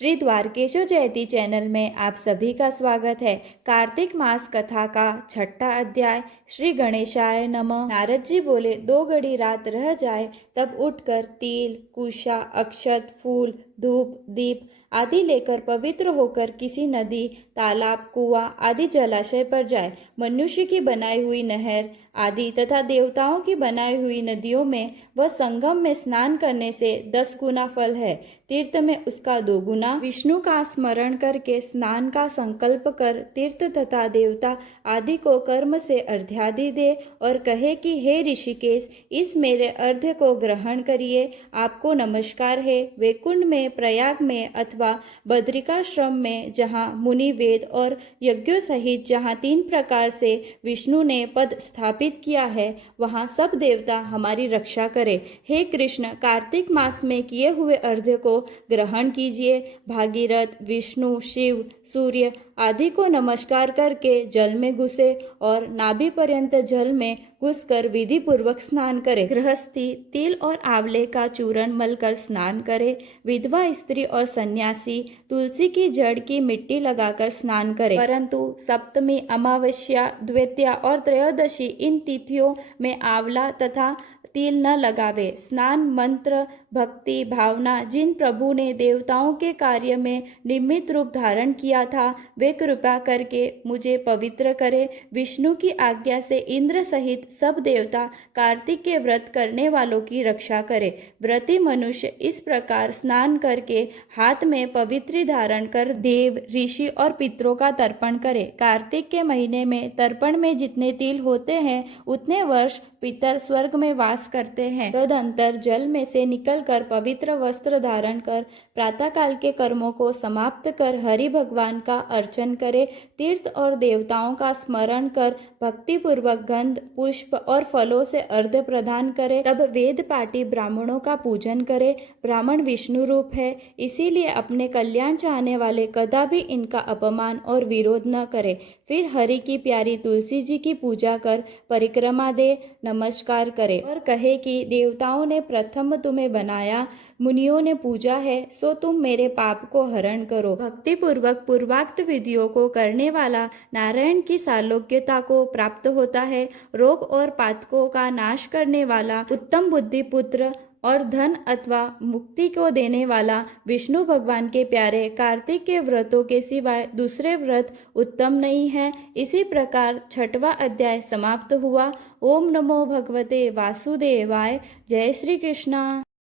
श्री द्वारकेशो जयती चैनल में आप सभी का स्वागत है। कार्तिक मास कथा का छठा अध्याय। श्री गणेशाय नमः। नारद जी बोले, 2 घड़ी रात रह जाए तब उठकर तिल, कुशा, अक्षत, फूल, धूप, दीप आदि लेकर पवित्र होकर किसी नदी, तालाब, कुआं आदि जलाशय पर जाए। मनुष्य की बनाई हुई नहर आदि तथा देवताओं की बनाई हुई नदियों में व संगम में स्नान करने से 10 गुना फल है। तीर्थ में उसका 2 गुना। विष्णु का स्मरण करके स्नान का संकल्प कर तीर्थ तथा देवता आदि को कर्म से अर्घ्यादि दे और कहे कि हे ऋषिकेश, इस मेरे अर्घ्य को ग्रहण करिए। आपको नमस्कार है। वैकुंठ में, प्रयाग में अथवा बद्रिकाश्रम में, जहाँ मुनि वेद और यज्ञों सहित जहाँ 3 प्रकार से विष्णु ने पद स्थापित किया है, वहाँ सब देवता हमारी रक्षा करे। हे कृष्ण, कार्तिक मास में किए हुए अर्घ्य को ग्रहण कीजिए। भागीरथ, विष्णु, शिव, सूर्य आदि को नमस्कार करके जल में घुसे और नाभि पर्यंत जल में घुसकर विधि पूर्वक स्नान करे। गृहस्थी तिल और आंवले का चूर्ण मलकर स्नान करे। विधवा स्त्री और सन्यासी तुलसी की जड़ की मिट्टी लगाकर स्नान करे। परंतु सप्तमी, अमावस्या, द्वितीया और त्रयोदशी इन तिथियों में आंवला तथा तिल न लगावे। स्नान मंत्र, भक्ति, भावना जिन प्रभु ने देवताओं के कार्य में निमित्त रूप धारण किया था, वे कृपा करके मुझे पवित्र करे। विष्णु की आज्ञा से इंद्र सहित सब देवता कार्तिक के व्रत करने वालों की रक्षा करे। व्रती मनुष्य इस प्रकार स्नान करके हाथ में पवित्री धारण कर देव, ऋषि और पितरों का तर्पण करे। कार्तिक के महीने में तर्पण में जितने तिल होते हैं, उतने वर्ष पितर स्वर्ग में वास करते हैं। तदंतर जल में से निकलकर पवित्र वस्त्र धारण कर प्रातःकाल के कर्मों को समाप्त कर हरि भगवान का अर्चन करे। तीर्थ और देवताओं का स्मरण कर भक्ति पूर्वक गंध, पुष्प और फलों से अर्घ्य प्रदान करे। तब वेद पाठी ब्राह्मणों का पूजन करे। ब्राह्मण विष्णु रूप है, इसीलिए अपने कल्याण चाहने वाले कदापि इनका अपमान और विरोध न करे। फिर हरि की प्यारी तुलसी जी की पूजा कर परिक्रमा दे, नमस्कार करे और कहे कि देवताओं ने प्रथम तुम्हें बनाया, मुनियों ने पूजा है, सो तुम मेरे पाप को हरण करो। भक्ति पूर्वक पूर्वाक्त विधियों को करने वाला नारायण की सालोक्यता को प्राप्त होता है। रोग और पातकों का नाश करने वाला, उत्तम बुद्धि, पुत्र और धन अथवा मुक्ति को देने वाला विष्णु भगवान के प्यारे कार्तिक के व्रतों के सिवाय दूसरे व्रत उत्तम नहीं है। इसी प्रकार 6वां अध्याय समाप्त हुआ। ओम नमो भगवते वासुदेवाय। जय श्री कृष्णा।